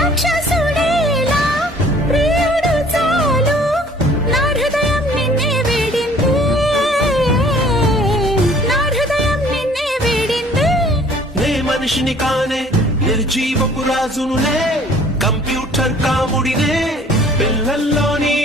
రాక్షసుడేలా ప్రియుడు చాలు నా హృదయం నిన్నే వేడింది నా హృదయం నిన్నే వేడింది నే మనిషిని కానే నిర్జీవపు రాజునులే కంప్యూటర్ కాముడినే పిల్లల్లోని